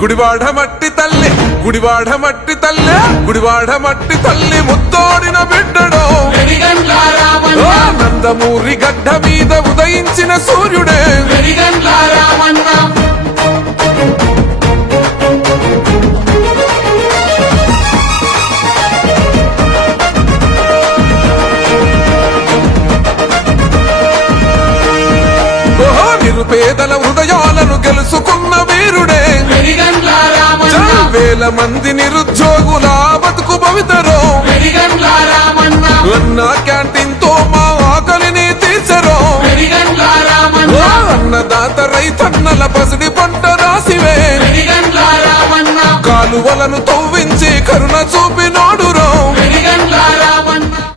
గుడివాడ మట్టి తల్లి గుడివాడ మట్టి తల్లి గుడివాడ మట్టి తల్లి ముత్తోడిన బిడ్డడో. నందమూరి గడ్డ మీద ఉదయించిన సూర్యుడే. నిరుపేదల హృదయాలను గెలుచుకున్న రామన్న వేల మంది నిరుద్యోగుల బతుకు భవితరో అన్న క్యాంటీన్తో మా ఆకలిని తీర్చరో. అన్నదాత రైతన్నల పసిడి పంట రాసివే. కాలువలను తవ్వించి కరు